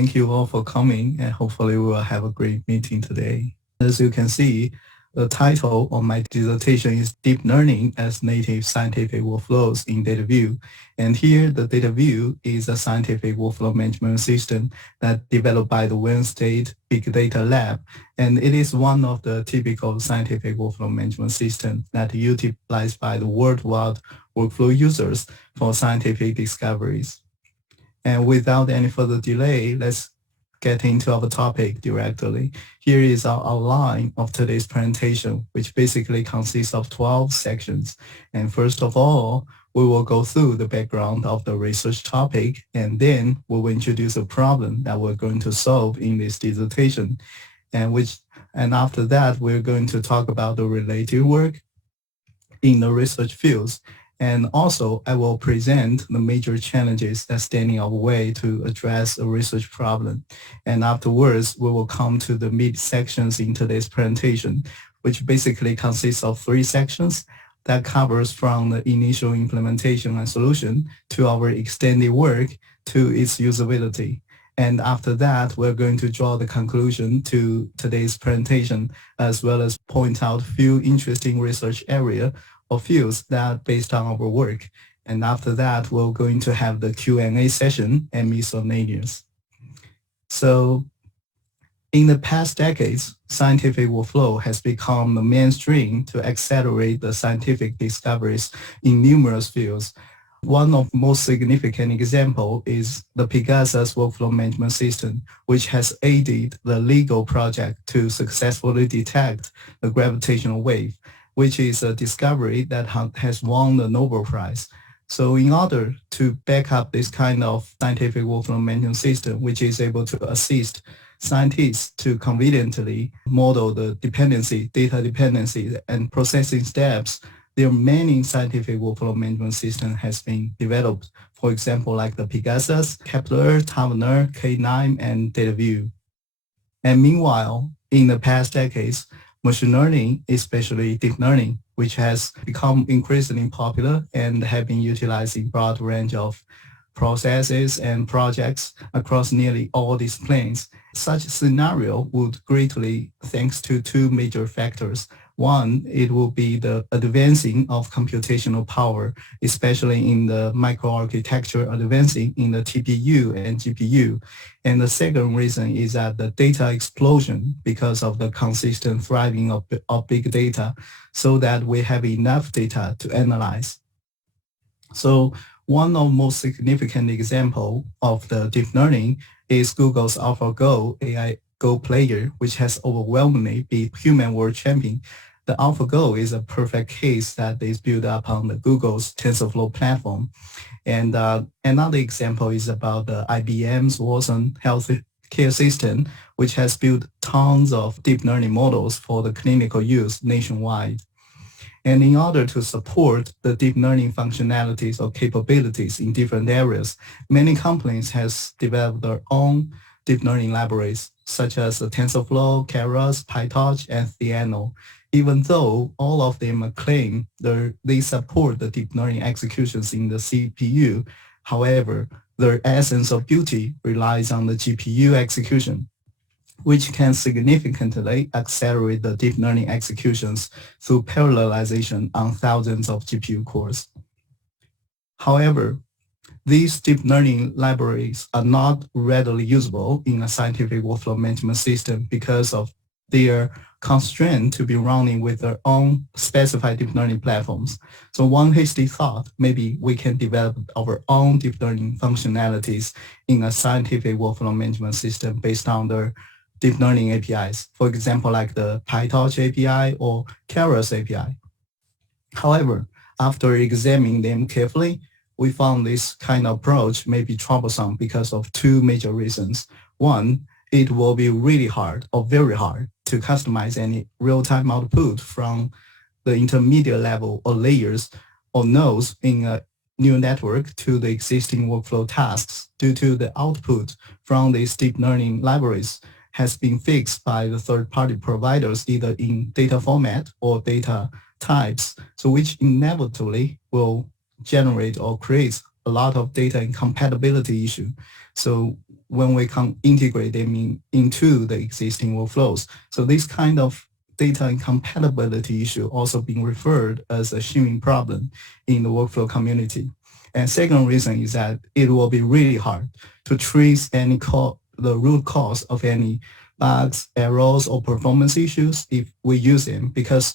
thank you all for coming, and hopefully we will have a great meeting today. As you can see, the title of my dissertation is Deep Learning as Native Scientific Workflows in DATAVIEW. And here, the DATAVIEW is a scientific workflow management system that developed by the Wayne State Big Data Lab. And it is one of the typical scientific workflow management systems that utilized by the worldwide workflow users for scientific discoveries. And without any further delay, let's get into our topic directly. Here is our outline of today's presentation, which basically consists of 12 sections. And first of all, we will go through the background of the research topic, and then we will introduce a problem that we're going to solve in this dissertation. And after that, we're going to talk about the related work in the research fields. And also, I will present the major challenges that stand in our way to address a research problem. And afterwards, we will come to the mid sections in today's presentation, which basically consists of 3 sections that covers from the initial implementation and solution to our extended work to its usability. And after that, we're going to draw the conclusion to today's presentation, as well as point out a few interesting research areas or fields that are based on our work. And after that, we're going to have the Q&A session and miscellaneous. So in the past decades, scientific workflow has become the mainstream to accelerate the scientific discoveries in numerous fields. One of the most significant examples is the Pegasus workflow management system, which has aided the LEGO project to successfully detect the gravitational wave, which is a discovery that has won the Nobel Prize. So in order to back up this kind of scientific workflow management system, which is able to assist scientists to conveniently model the data dependency and processing steps, there are many scientific workflow management systems has been developed. For example, like the Pegasus, Kepler, Taverner, K9, and DATAVIEW. And meanwhile, in the past decades, machine learning, especially deep learning, which has become increasingly popular and have been utilized in broad range of processes and projects across nearly all disciplines. Such a scenario would greatly thanks to 2 major factors. One, it will be the advancing of computational power, especially in the microarchitecture advancing in the TPU and GPU. And the second reason is that the data explosion because of the consistent thriving of big data, so that we have enough data to analyze. So one of the most significant example of the deep learning is Google's AlphaGo AI Go player, which has overwhelmingly beat human world champion. The AlphaGo is a perfect case that is built upon the Google's TensorFlow platform. And another example is about the IBM's Watson healthcare system, which has built tons of deep learning models for the clinical use nationwide. And in order to support the deep learning functionalities or capabilities in different areas, many companies have developed their own deep learning libraries, such as the TensorFlow, Keras, PyTorch, and Theano. Even though all of them claim they support the deep learning executions in the CPU, however, their essence of beauty relies on the GPU execution, which can significantly accelerate the deep learning executions through parallelization on thousands of GPU cores. However, these deep learning libraries are not readily usable in a scientific workflow management system because of their constraint to be running with their own specified deep learning platforms. So one hasty thought, maybe we can develop our own deep learning functionalities in a scientific workflow management system based on their deep learning APIs, for example, like the PyTorch API or Keras API. However, after examining them carefully, we found this kind of approach may be troublesome because of 2 major reasons. One, it will be really hard or very hard to customize any real-time output from the intermediate level or layers or nodes in a neural network to the existing workflow tasks due to the output from these deep learning libraries has been fixed by the third-party providers either in data format or data types, so which inevitably will generate or create a lot of data incompatibility issue. So when we can integrate them into the existing workflows. So this kind of data incompatibility issue also being referred as a human problem in the workflow community. And second reason is that it will be really hard to trace the root cause of any bugs, errors, or performance issues if we use them, because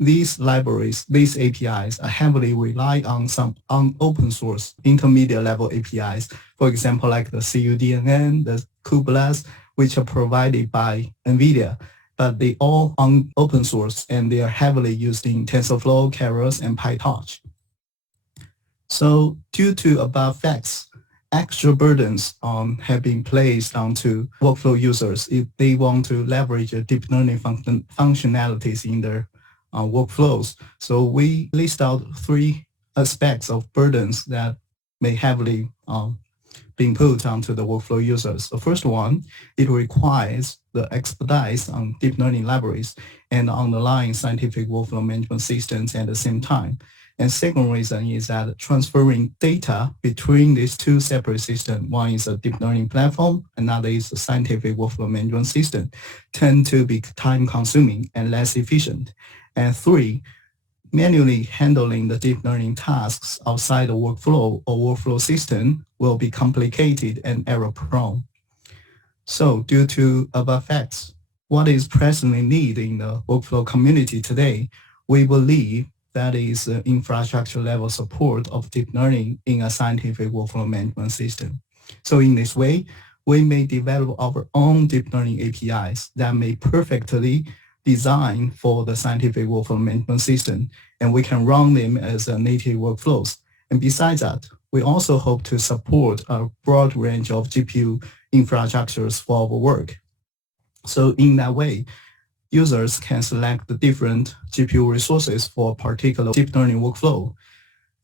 these libraries, these APIs are heavily rely on some open source intermediate level APIs, for example, like the CUDNN, the kubelas, which are provided by NVIDIA, but they all on open source and they are heavily used in TensorFlow, Keras, and PyTorch. So due to above facts, extra burdens have been placed onto workflow users if they want to leverage deep learning functionalities in their workflows. So we list out 3 aspects of burdens that may heavily being put onto the workflow users. The first one, it requires the expertise on deep learning libraries and underlying scientific workflow management systems at the same time. And second reason is that transferring data between these 2 separate systems, one is a deep learning platform, another is a scientific workflow management system, tend to be time consuming and less efficient. And 3, manually handling the deep learning tasks outside the workflow or workflow system will be complicated and error prone. So due to above facts, what is presently needed in the workflow community today, we believe that is infrastructure level support of deep learning in a scientific workflow management system. So in this way, we may develop our own deep learning APIs that may perfectly design for the scientific workflow management system, and we can run them as native workflows. And besides that, we also hope to support a broad range of GPU infrastructures for our work. So in that way, users can select the different GPU resources for a particular deep learning workflow.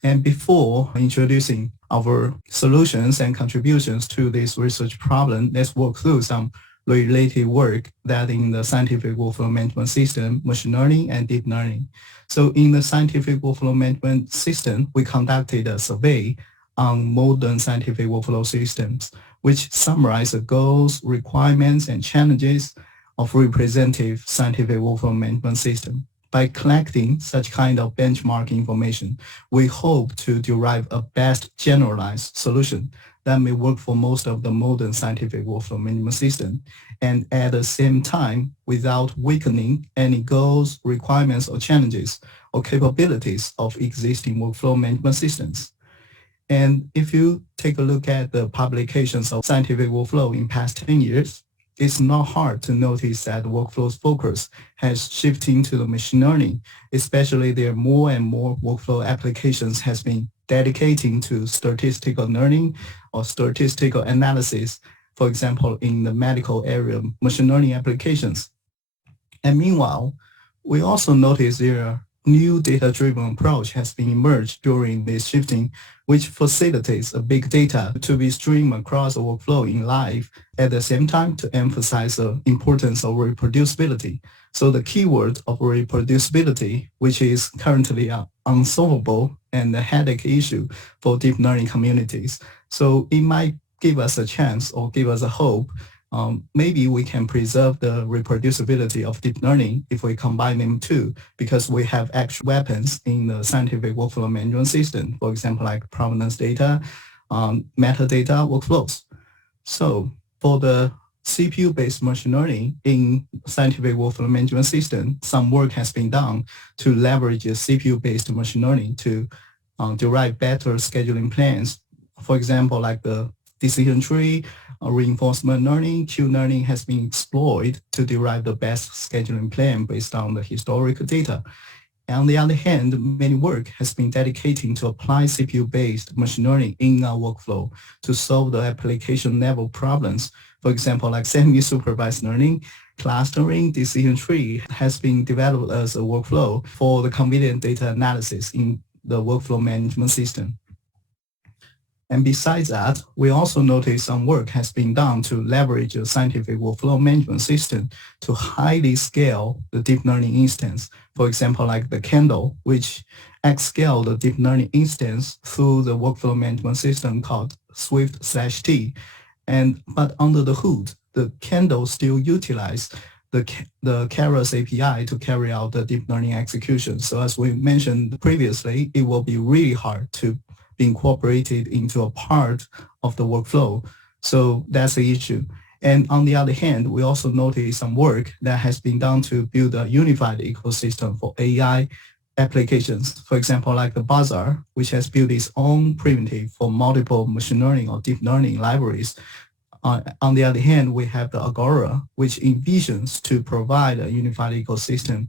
And before introducing our solutions and contributions to this research problem, let's walk through some related work that in the scientific workflow management system, machine learning and deep learning. So in the scientific workflow management system, we conducted a survey on modern scientific workflow systems, which summarize the goals, requirements, and challenges of representative scientific workflow management system. By collecting such kind of benchmark information, we hope to derive a best generalized solution that may work for most of the modern scientific workflow management system, and at the same time, without weakening any goals, requirements, or challenges or capabilities of existing workflow management systems. And if you take a look at the publications of scientific workflow in past 10 years, it's not hard to notice that workflow's focus has shifted to the machine learning, especially there are more and more workflow applications has been dedicating to statistical learning or statistical analysis, for example, in the medical area, machine learning applications. And meanwhile, we also notice there are new data-driven approach has been emerged during this shifting, which facilitates a big data to be streamed across the workflow in live at the same time to emphasize the importance of reproducibility. So the keyword of reproducibility, which is currently unsolvable and a headache issue for deep learning communities. So it might give us a chance or give us a hope. Maybe we can preserve the reproducibility of deep learning if we combine them too, because we have actual weapons in the scientific workflow management system, for example, like provenance data, metadata workflows. So for the CPU-based machine learning in scientific workflow management system, some work has been done to leverage CPU-based machine learning to derive better scheduling plans. For example, like the decision tree, reinforcement learning, Q-learning has been explored to derive the best scheduling plan based on the historical data. On the other hand, many work has been dedicating to apply CPU-based machine learning in our workflow to solve the application level problems. For example, like semi-supervised learning, clustering, decision tree has been developed as a workflow for the convenient data analysis in the workflow management system. And besides that, we also notice some work has been done to leverage a scientific workflow management system to highly scale the deep learning instance. For example, like the Candle, which xscale the deep learning instance through the workflow management system called Swift/T. But under the hood, the Candle still utilize the Keras API to carry out the deep learning execution. So as we mentioned previously, it will be really hard to be incorporated into a part of the workflow. So that's the issue. And on the other hand, we also noticed some work that has been done to build a unified ecosystem for AI applications. For example, like the Bazaar, which has built its own primitive for multiple machine learning or deep learning libraries. On the other hand, we have the Agora, which envisions to provide a unified ecosystem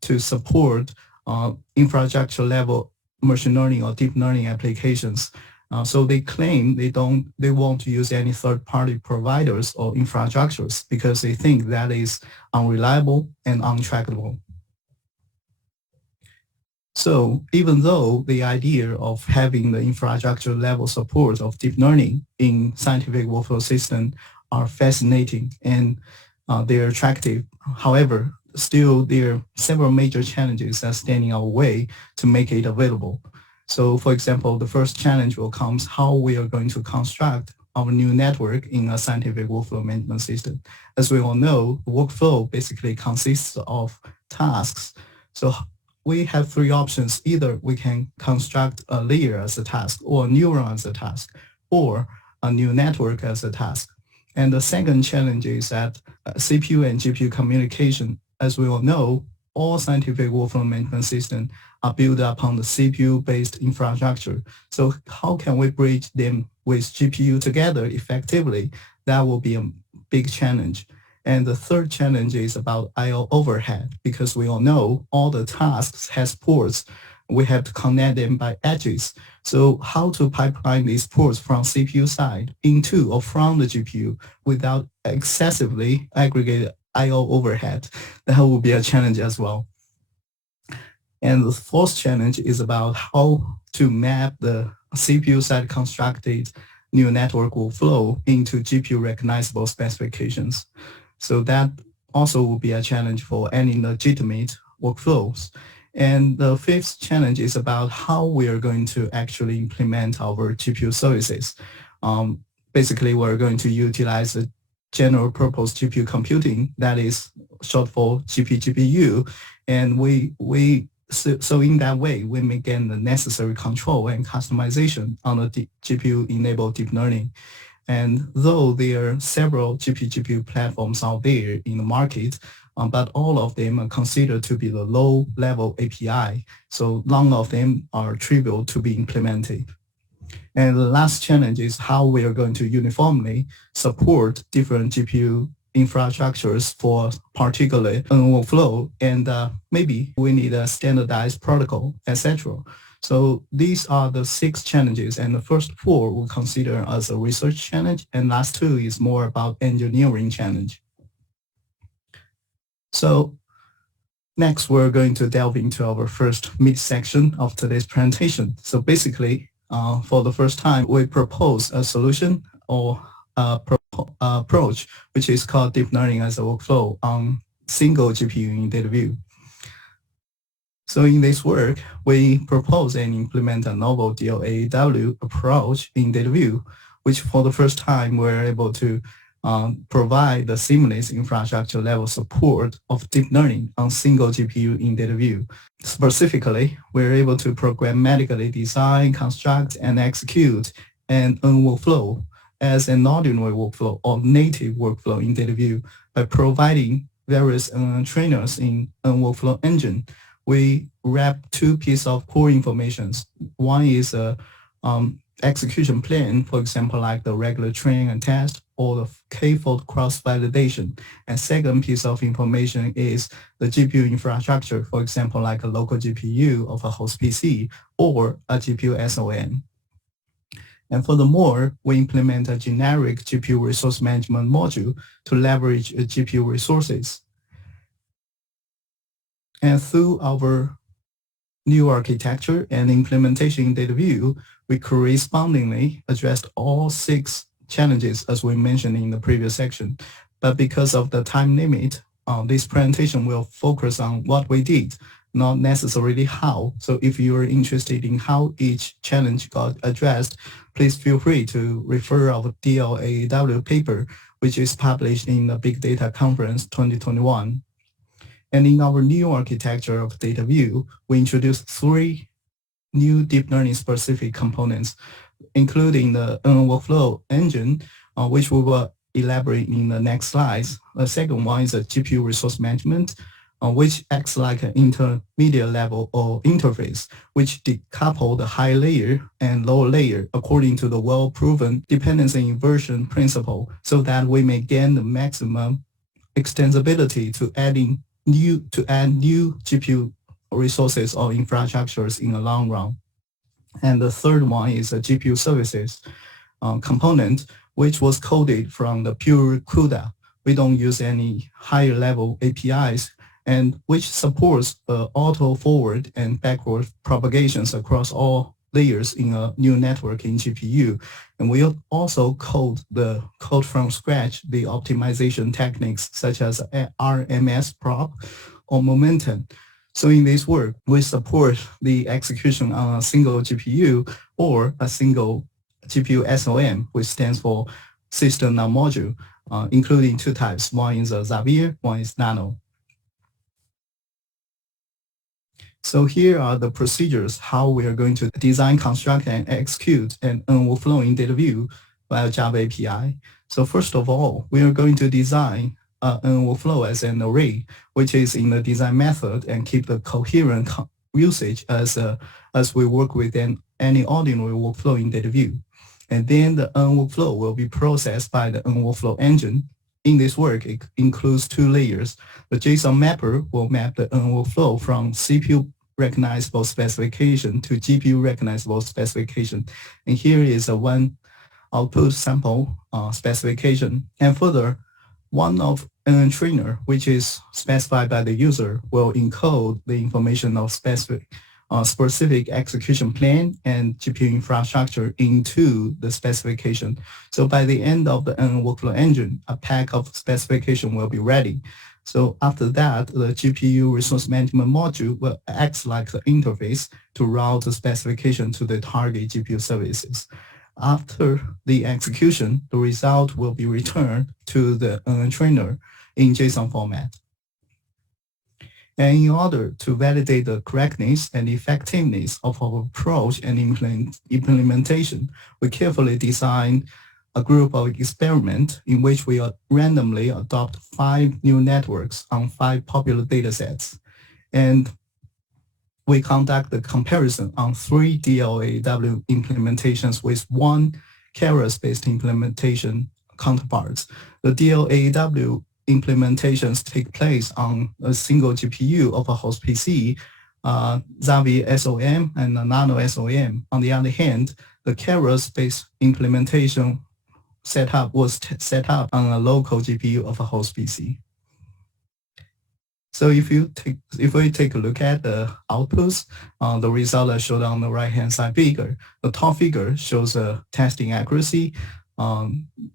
to support infrastructure level machine learning or deep learning applications. So they claim they won't use any third-party providers or infrastructures because they think that is unreliable and untrackable. So even though the idea of having the infrastructure level support of deep learning in scientific workflow system are fascinating and they're attractive. However, still there are several major challenges that stand in our way to make it available. So for example, the first challenge will come how we are going to construct our new network in a scientific workflow management system. As we all know, workflow basically consists of tasks. So we have three options. Either we can construct a layer as a task, or a neuron as a task, or a new network as a task. And the second challenge is that CPU and GPU communication. As we all know, all scientific workflow management systems are built upon the CPU-based infrastructure. So how can we bridge them with GPU together effectively? That will be a big challenge. And the third challenge is about I/O overhead, because we all know all the tasks has ports. We have to connect them by edges. So how to pipeline these ports from CPU side into or from the GPU without excessively aggregated I/O overhead? That will be a challenge as well. And the fourth challenge is about how to map the CPU side constructed neural network workflow into GPU recognizable specifications. So that also will be a challenge for any legitimate workflows. And the fifth challenge is about how we are going to actually implement our GPU services. Basically, we're going to utilize the general purpose GPU computing, that is short for GPU, and so in that way, we may gain the necessary control and customization on the GPU-enabled deep learning. And though there are several GPU platforms out there in the market, but all of them are considered to be the low-level API, so none of them are trivial to be implemented. And the last challenge is how we are going to uniformly support different GPU infrastructures for particular workflow, and maybe we need a standardized protocol, etc. So these are the 6 challenges, and the first 4 we'll consider as a research challenge, and last 2 is more about engineering challenge. So next, we're going to delve into our first midsection of today's presentation. So basically, for the first time, we propose a solution or approach, which is called deep learning as a workflow on single GPU in DATAVIEW. So in this work, we propose and implement a novel DATAView approach in DATAView, which for the first time we're able to provide the seamless infrastructure level support of deep learning on single GPU in DATAView. Specifically, we're able to programmatically design, construct, and execute an workflow as an ordinary workflow or native workflow in DATAView by providing various trainers in workflow engine. We wrap 2 pieces of core informations. One is a execution plan, for example, like the regular train and test or the k-fold cross-validation. And second piece of information is the GPU infrastructure, for example, like a local GPU of a host PC or a GPU SOM. And furthermore, we implement a generic GPU resource management module to leverage GPU resources. And through our new architecture and implementation in DATAView, we correspondingly addressed all 6 challenges as we mentioned in the previous section. But because of the time limit, this presentation will focus on what we did not necessarily how. So if you're interested in how each challenge got addressed, please feel free to refer our DATAView paper, which is published in the Big Data Conference 2021. And in our new architecture of DATAView, we introduced three new deep learning specific components, including the workflow engine, which we will elaborate in the next slides. The second one is a GPU resource management, which acts like an intermediate level or interface, which decouple the high layer and lower layer according to the well-proven dependency inversion principle, so that we may gain the maximum extensibility to add new GPU resources or infrastructures in the long run. And the third one is a GPU services component, which was coded from the pure CUDA. We don't use any higher level APIs, and which supports auto forward and backward propagations across all layers in a new network in GPU. And we also code from scratch the optimization techniques such as RMS prop or momentum. So in this work, we support the execution on a single GPU or a single GPU SOM, which stands for system on module, including two types. One is Xavier, one is Nano. So here are the procedures how we are going to design, construct, and execute an workflow in DATAView via Java API. So first of all, we are going to design an workflow as an array, which is in the design method, and keep the coherent usage as we work with any ordinary workflow in DATAView. And then the workflow will be processed by the workflow engine. In this work, it includes two layers. The JSON mapper will map the workflow from CPU recognizable specification to GPU recognizable specification. And here is a one output sample specification. And further, one of an trainer, which is specified by the user, will encode the information of specific execution plan and GPU infrastructure into the specification. So by the end of the workflow engine, a pack of specification will be ready. So after that, the GPU resource management module will act like the interface to route the specification to the target GPU services. After the execution, the result will be returned to the trainer in JSON format. And in order to validate the correctness and effectiveness of our approach and implementation, we carefully design a group of experiments in which we randomly adopt 5 new networks on 5 popular datasets. And we conduct the comparison on 3 DATAView implementations with 1 Keras-based implementation counterparts. The DATAView implementations take place on a single GPU of a host PC, Xavier SOM and Nano SOM. On the other hand, the Keras-based implementation setup was set up on a local GPU of a host PC. So if we take a look at the outputs, the result is shown on the right-hand side figure. The top figure shows a testing accuracy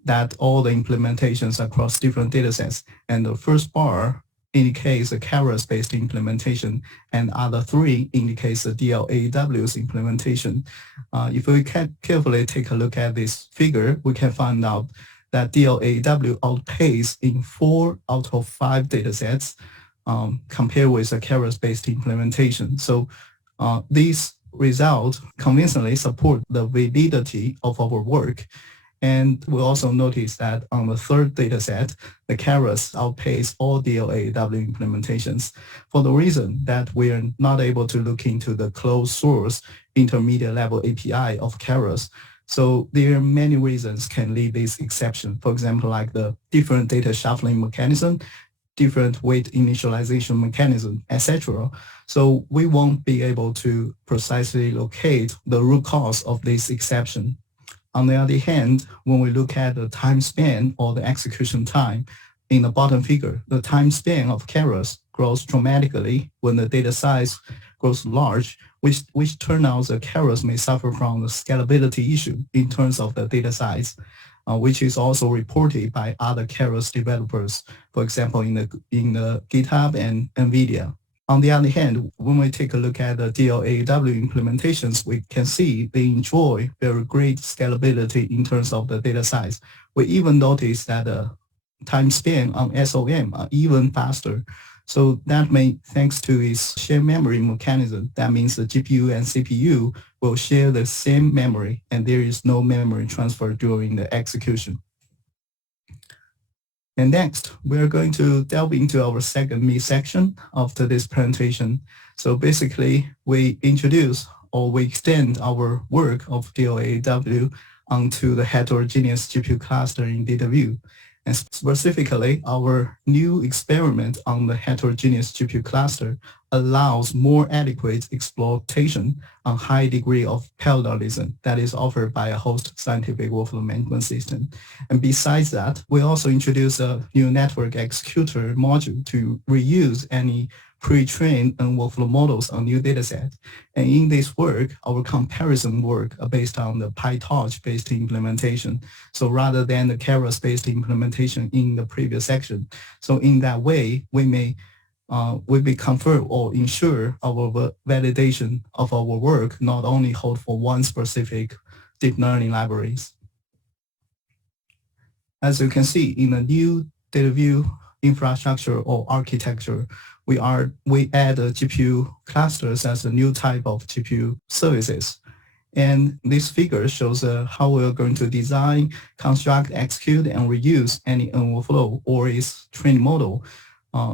that all the implementations across different datasets, and the first bar indicates the Keras-based implementation, and other 3 indicates the DATAView's implementation. If we can carefully take a look at this figure, we can find out that DATAView outpaced in 4 out of 5 datasets compared with the Keras-based implementation. So these results convincingly support the validity of our work. And we also notice that on the third dataset, the Keras outpace all DATAView implementations for the reason that we are not able to look into the closed source intermediate level API of Keras. So there are many reasons can lead this exception. For example, like the different data shuffling mechanism, different weight initialization mechanism, etc. So we won't be able to precisely locate the root cause of this exception. On the other hand, when we look at the time span or the execution time in the bottom figure, the time span of Keras grows dramatically when the data size grows large, which turns out the Keras may suffer from the scalability issue in terms of the data size, which is also reported by other Keras developers, for example, in the GitHub and NVIDIA. On the other hand, when we take a look at the DAW implementations, we can see they enjoy very great scalability in terms of the data size. We even notice that the time span on SOM are even faster. So that may, thanks to its shared memory mechanism, that means the GPU and CPU will share the same memory and there is no memory transfer during the execution. And next, we're going to delve into our second midsection of today's presentation. So basically, we introduce or we extend our work of DAW onto the heterogeneous GPU cluster in DATAView. And specifically, our new experiment on the heterogeneous GPU cluster allows more adequate exploitation on high degree of parallelism that is offered by a host scientific workflow management system. And besides that, we also introduce a new network executor module to reuse any pre-trained workflow models on new dataset. And in this work, our comparison work are based on the PyTorch-based implementation. So rather than the Keras-based implementation in the previous section. So in that way, we may confirm or ensure our validation of our work not only hold for one specific deep learning libraries. As you can see, in the new DataView infrastructure or architecture, we add GPU clusters as a new type of GPU services. And this figure shows how we're going to design, construct, execute, and reuse any workflow or its training model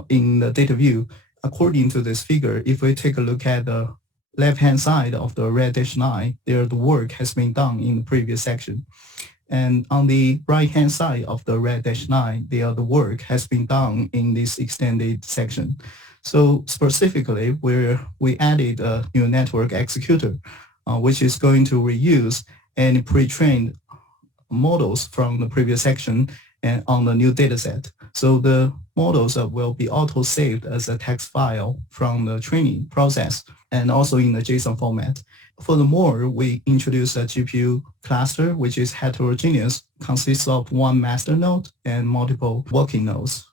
in the DataView. According to this figure, if we take a look at the left-hand side of the red dashed line, there the work has been done in the previous section. And on the right-hand side of the red dashed line, the work has been done in this extended section. So specifically, where we added a new network executor, which is going to reuse any pre-trained models from the previous section and on the new dataset. So the models will be auto-saved as a text file from the training process and also in the JSON format. Furthermore, we introduced a GPU cluster, which is heterogeneous, consists of one master node and multiple working nodes.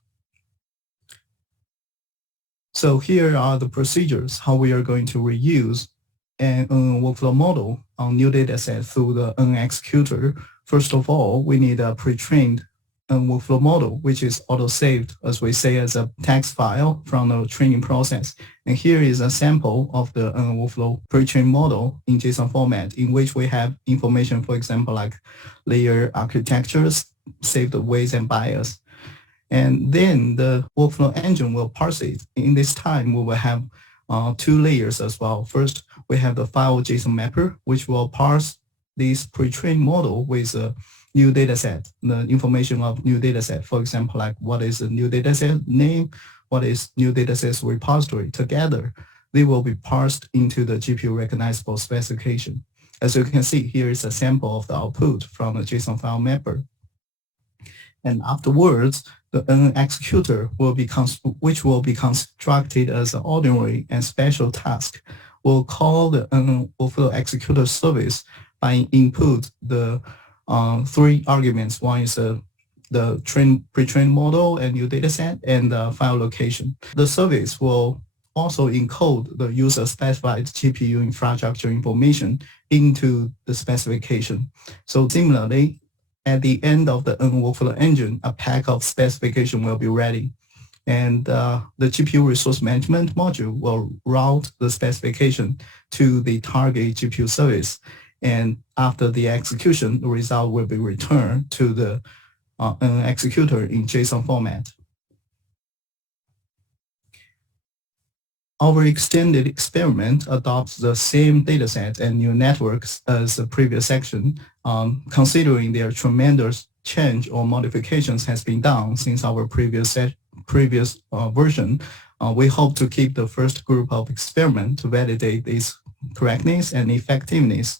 So here are the procedures, how we are going to reuse an workflow model on new dataset through the executor. First of all, we need a pre-trained workflow model, which is auto-saved, as we say, as a text file from the training process. And here is a sample of the workflow pre-trained model in JSON format, in which we have information, for example, like layer architectures, saved weights and bias. And then the workflow engine will parse it. In this time, we will have two layers as well. First, we have the file JSON mapper, which will parse this pre-trained model with a new dataset, the information of new dataset. For example, like what is the new dataset name, what is new dataset's repository. Together, they will be parsed into the GPU recognizable specification. As you can see, here is a sample of the output from the JSON file mapper. And afterwards, the executor which will be constructed as an ordinary and special task, will call the workflow executor service by input the three arguments. One is the pre-trained model and new dataset and the file location. The service will also encode the user-specified GPU infrastructure information into the specification. So similarly, at the end of the workflow engine, a pack of specification will be ready. And the GPU resource management module will route the specification to the target GPU service. And after the execution, the result will be returned to the executor in JSON format. Our extended experiment adopts the same dataset and new networks as the previous section, considering their tremendous change or modifications has been done since our previous version. We hope to keep the first group of experiment to validate its correctness and effectiveness.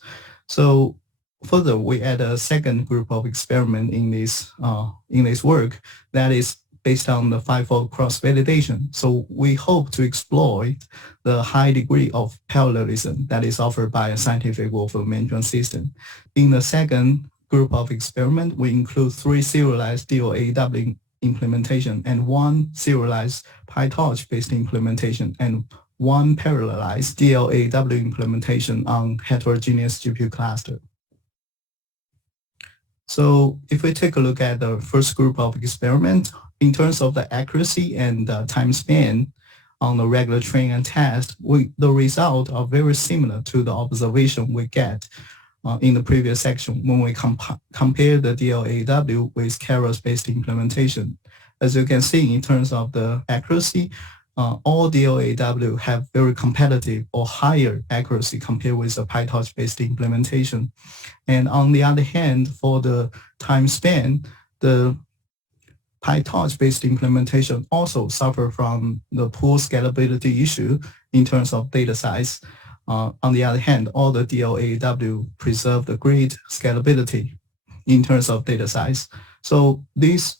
So further, we add a second group of experiment in this work that is based on the fivefold cross-validation. So we hope to exploit the high degree of parallelism that is offered by a scientific workflow management system. In the second group of experiment, we include three serialized DAW implementation and one serialized PyTorch-based implementation and one parallelized DAW implementation on heterogeneous GPU cluster. So if we take a look at the first group of experiments, in terms of the accuracy and the time span on the regular train and test, the results are very similar to the observation we get in the previous section when we compare the DAW with Keras-based implementation. As you can see, in terms of the accuracy, all DAW have very competitive or higher accuracy compared with the PyTorch-based implementation. And on the other hand, for the time span, the PyTorch-based implementation also suffer from the poor scalability issue in terms of data size. On the other hand, all the DAW preserve the great scalability in terms of data size. So this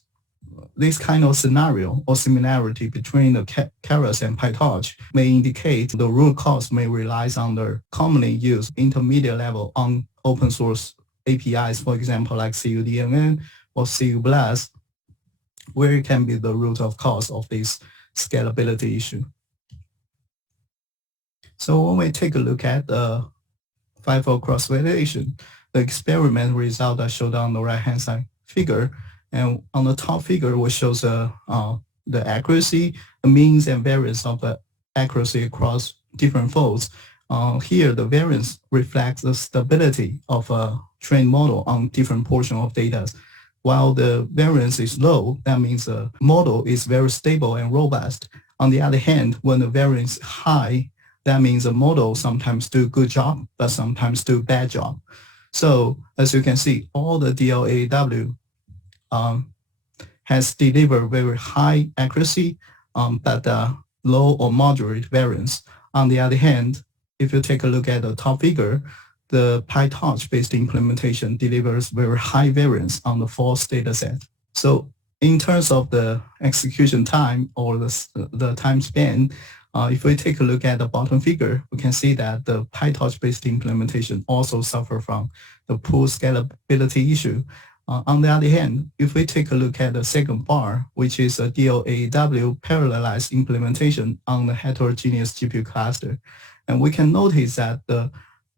kind of scenario or similarity between the Keras and PyTorch may indicate the root cause may rely on the commonly used intermediate level on open source APIs, for example, like CUDNN or CU+, where it can be the root of cause of this scalability issue. So when we take a look at the fivefold cross-validation, the experiment result are shown on the right-hand side figure. And on the top figure, which shows the accuracy, the means and variance of the accuracy across different folds. Here, the variance reflects the stability of a trained model on different portion of data. While the variance is low, that means the model is very stable and robust. On the other hand, when the variance is high, that means the model sometimes do good job, but sometimes do bad job. So as you can see, all the DAW has delivered very high accuracy, but low or moderate variance. On the other hand, if you take a look at the top figure, the PyTorch-based implementation delivers very high variance on the false data set. So in terms of the execution time or the time span, if we take a look at the bottom figure, we can see that the PyTorch-based implementation also suffer from the poor scalability issue. On the other hand, if we take a look at the second bar, which is a DAW parallelized implementation on the heterogeneous GPU cluster, and we can notice that the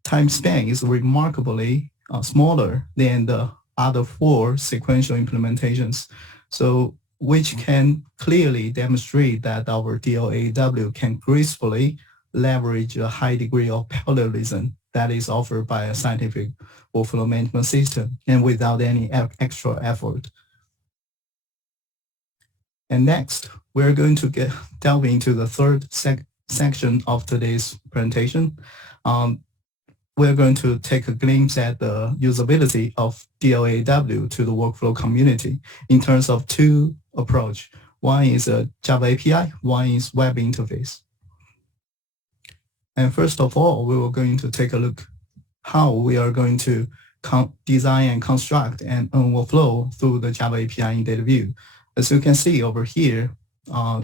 time span is remarkably smaller than the other four sequential implementations. So which can clearly demonstrate that our DAW can gracefully leverage a high degree of parallelism that is offered by a scientific workflow management system and without any extra effort. And next, we're going to delve into the third section of today's presentation. We're going to take a glimpse at the usability of DAW to the workflow community in terms of two approaches. One is a Java API, one is web interface. And first of all, we are going to take a look how we are going to design and construct an workflow through the Java API in DataView. As you can see over here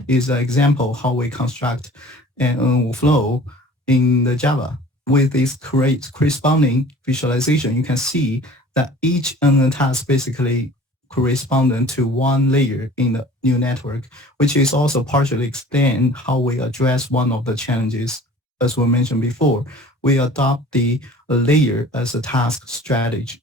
is an example how we construct an workflow in the Java. With this corresponding visualization, you can see that each task basically correspondent to one layer in the new network, which is also partially explain how we address one of the challenges. As we mentioned before, we adopt the layer as a task strategy.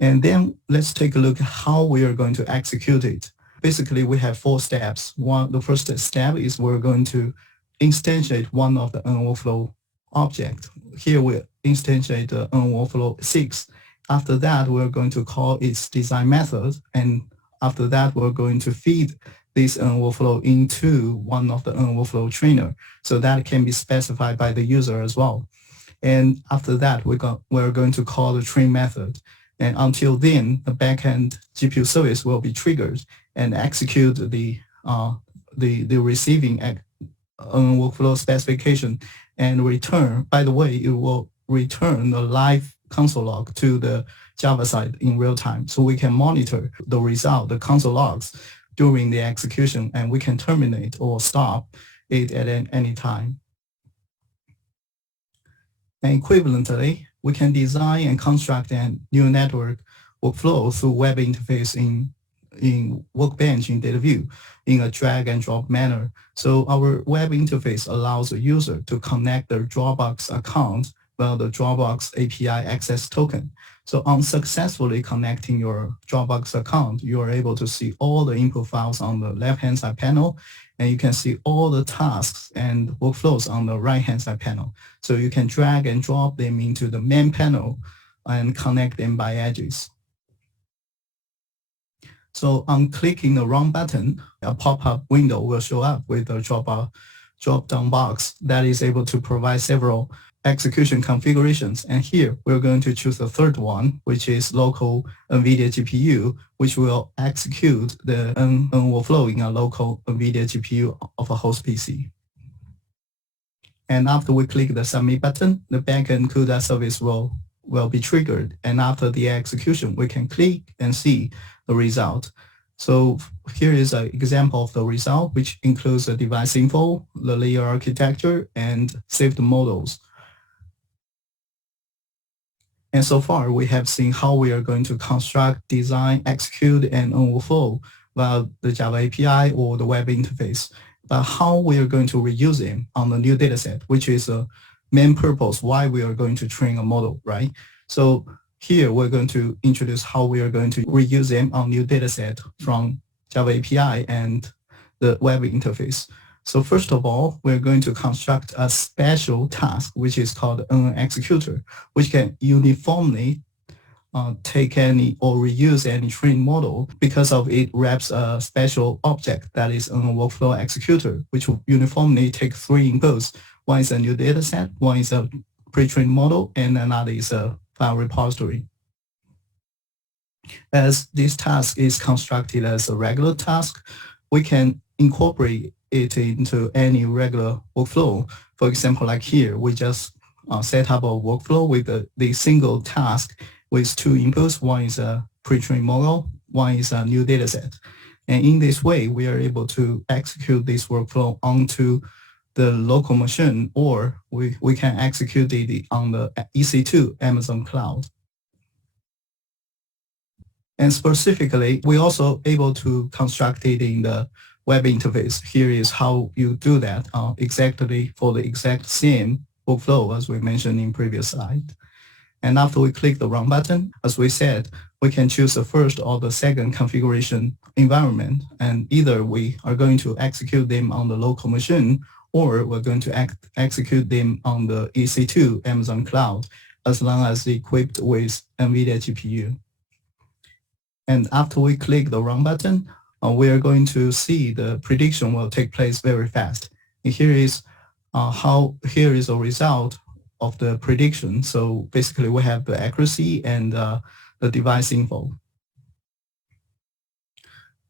And then let's take a look at how we are going to execute it. Basically, we have four steps. The first step is we're going to instantiate one of the workflow object. Here we instantiate the workflow 6. After that, we're going to call its design method. And after that, we're going to feed this workflow into one of the workflow trainer. So that can be specified by the user as well. And after that, we're going to call the train method. And until then, the backend GPU service will be triggered and execute the receiving workflow specification and return. By the way, it will return the live console log to the Java side in real time. So we can monitor the result, the console logs during the execution, and we can terminate or stop it at any time. And equivalently, we can design and construct a new network workflow through web interface in in Workbench in DataView in a drag and drop manner. So our web interface allows the user to connect their Dropbox account via the Dropbox API access token. So on successfully connecting your Dropbox account, you are able to see all the input files on the left-hand side panel, and you can see all the tasks and workflows on the right-hand side panel. So you can drag and drop them into the main panel and connect them by edges. So on clicking the Run button, a pop-up window will show up with a drop-down box that is able to provide several execution configurations. And here we're going to choose the third one, which is local NVIDIA GPU, which will execute the workflow in a local NVIDIA GPU of a host PC. And after we click the Submit button, the backend CUDA service will be triggered. And after the execution, we can click and see the result. So here is an example of the result, which includes the device info, the layer architecture, and saved models. And so far, we have seen how we are going to construct, design, execute, and overflow via the Java API or the web interface. But how we are going to reuse them on the new dataset, which is the main purpose why we are going to train a model, right? So here we're going to introduce how we are going to reuse them on new dataset from Java API and the web interface. So first of all, we're going to construct a special task, which is called an executor, which can uniformly take any or reuse any trained model because of it wraps a special object that is a workflow executor, which will uniformly take three inputs. One is a new dataset, one is a pre-trained model, and another is a file repository. As this task is constructed as a regular task, we can incorporate it into any regular workflow. For example, like here, we just set up a workflow with the single task with two inputs. One is a pre-trained model, one is a new dataset. And in this way, we are able to execute this workflow onto the local machine, or we can execute it on the EC2 Amazon cloud. And specifically, we're also able to construct it in the web interface. Here is how you do that exactly for the exact same workflow as we mentioned in previous slide. And after we click the Run button, as we said, we can choose the first or the second configuration environment. And either we are going to execute them on the local machine, or we're going to execute them on the EC2 Amazon cloud, as long as equipped with NVIDIA GPU. And after we click the Run button, we are going to see the prediction will take place very fast. And here is a result of the prediction. So basically, we have the accuracy and the device info.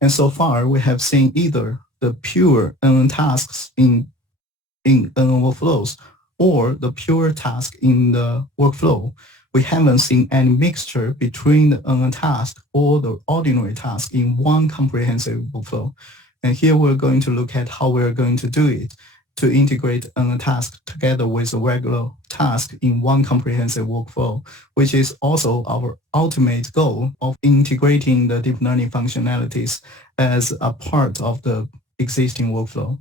And so far, we have seen either the pure NN tasks in NN workflows or the pure task in the workflow. We haven't seen any mixture between the NN task or the ordinary task in one comprehensive workflow. And here we're going to look at how we're going to do it to integrate NN task together with a regular task in one comprehensive workflow, which is also our ultimate goal of integrating the deep learning functionalities as a part of the existing workflow.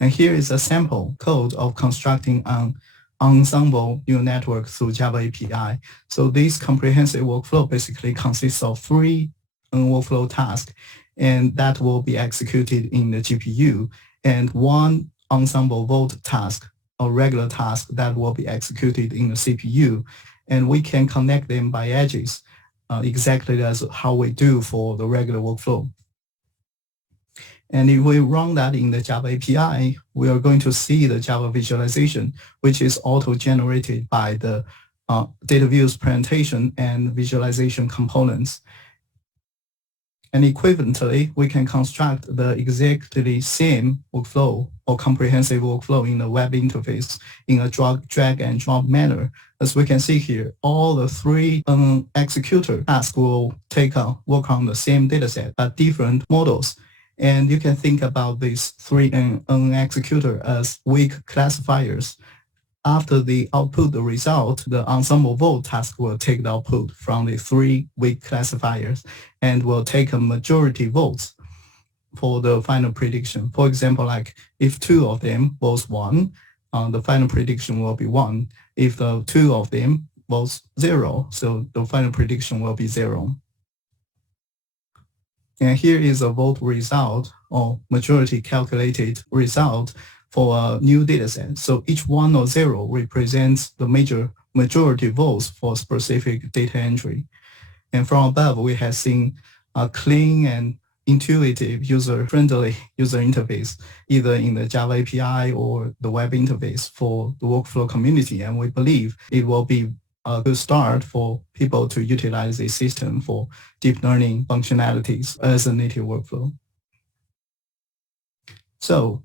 And here is a sample code of constructing an ensemble neural network through Java API. So this comprehensive workflow basically consists of three workflow tasks, and that will be executed in the GPU, and one ensemble vault task, a regular task that will be executed in the CPU. And we can connect them by edges, exactly as how we do for the regular workflow. And if we run that in the Java API, we are going to see the Java visualization, which is auto-generated by the DATAVIEW's presentation and visualization components. And equivalently, we can construct the exactly same workflow or comprehensive workflow in the web interface in a drag and drop manner. As we can see here, all the three executor tasks will work on the same dataset, but different models. And you can think about these three executor as weak classifiers. After the output the result, the ensemble vote task will take the output from the 3 weak classifiers and will take a majority votes for the final prediction. For example, like if 2 of them votes 1, the final prediction will be 1. If the 2 of them votes 0, so the final prediction will be 0. And here is a vote result or majority calculated result for a new dataset. So each 1 or 0 represents the majority votes for specific data entry. And from above, we have seen a clean and intuitive user-friendly user interface, either in the Java API or the web interface for the workflow community. And we believe it will be a good start for people to utilize the system for deep learning functionalities as a native workflow. So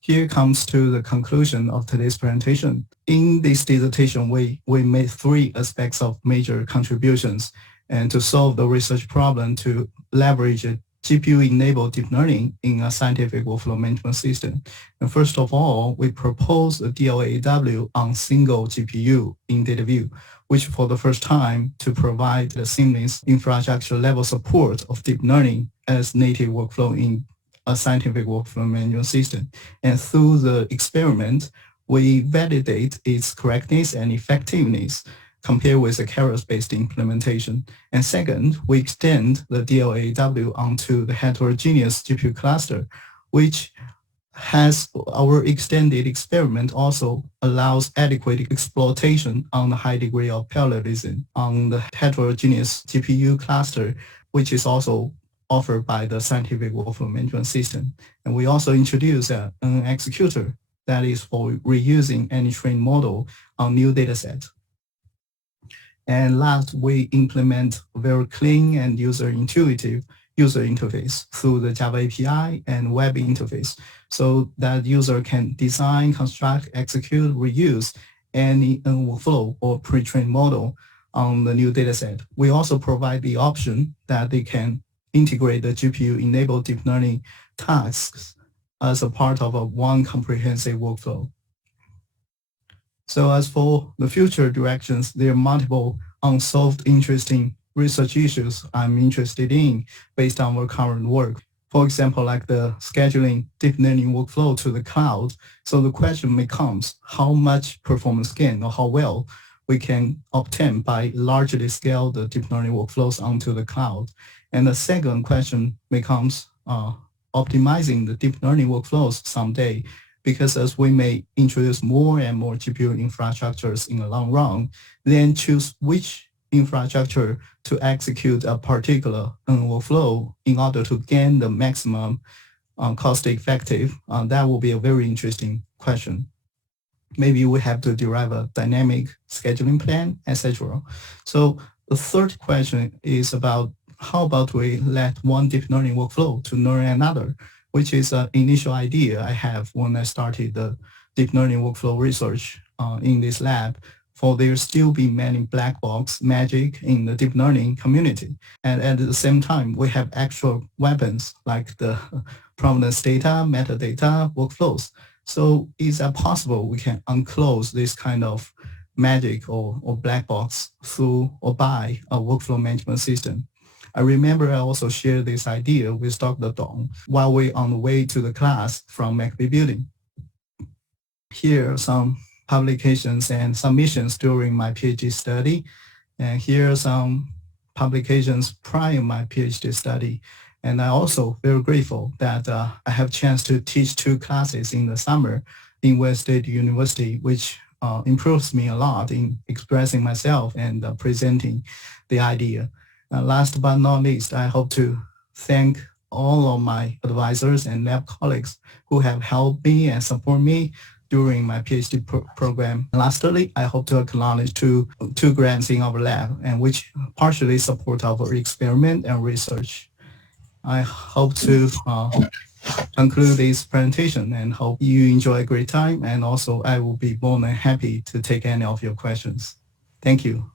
here comes to the conclusion of today's presentation. In this dissertation, we made 3 aspects of major contributions and to solve the research problem to leverage a GPU-enabled deep learning in a scientific workflow management system. And first of all, we propose a DATAView on single GPU in DATAView, which for the first time to provide the seamless infrastructure level support of deep learning as native workflow in a scientific workflow management system. And through the experiment, we validate its correctness and effectiveness compared with a keras-based implementation. And second, we extend the DATAView onto the heterogeneous GPU cluster, which has our extended experiment also allows adequate exploitation on the high degree of parallelism on the heterogeneous GPU cluster, which is also offered by the scientific workflow management system. And we also introduce an executor that is for reusing any trained model on new dataset. And last, we implement a very clean and user-intuitive user interface through the Java API and web interface so that user can design, construct, execute, reuse any workflow or pre-trained model on the new dataset. We also provide the option that they can integrate the GPU-enabled deep learning tasks as a part of one comprehensive workflow. So as for the future directions, there are multiple unsolved interesting research issues I'm interested in based on our current work. For example, like the scheduling deep learning workflow to the cloud. So the question becomes how much performance gain or how well we can obtain by largely scale the deep learning workflows onto the cloud. And the second question becomes optimizing the deep learning workflows someday, because as we may introduce more and more GPU infrastructures in the long run, then choose which infrastructure to execute a particular workflow in order to gain the maximum cost effective. That will be a very interesting question. Maybe we have to derive a dynamic scheduling plan, etc. So the third question is about how about we let one deep learning workflow to learn another, which is an initial idea I have when I started the deep learning workflow research in this lab. For there still be many black box magic in the deep learning community. And at the same time, we have actual weapons like the provenance data, metadata, workflows. So is that possible we can unclose this kind of magic or black box through or by a workflow management system? I remember I also shared this idea with Dr. Dong while we're on the way to the class from McBee building. Here are some publications and submissions during my PhD study. And here are some publications prior to my PhD study. And I also very grateful that I have a chance to teach 2 classes in the summer in West State University, which improves me a lot in expressing myself and presenting the idea. Last but not least, I hope to thank all of my advisors and lab colleagues who have helped me and support me during my PhD program. Lastly, I hope to acknowledge two grants in our lab, and which partially support our experiment and research. I hope to conclude this presentation and hope you enjoy a great time. And also, I will be more than happy to take any of your questions. Thank you.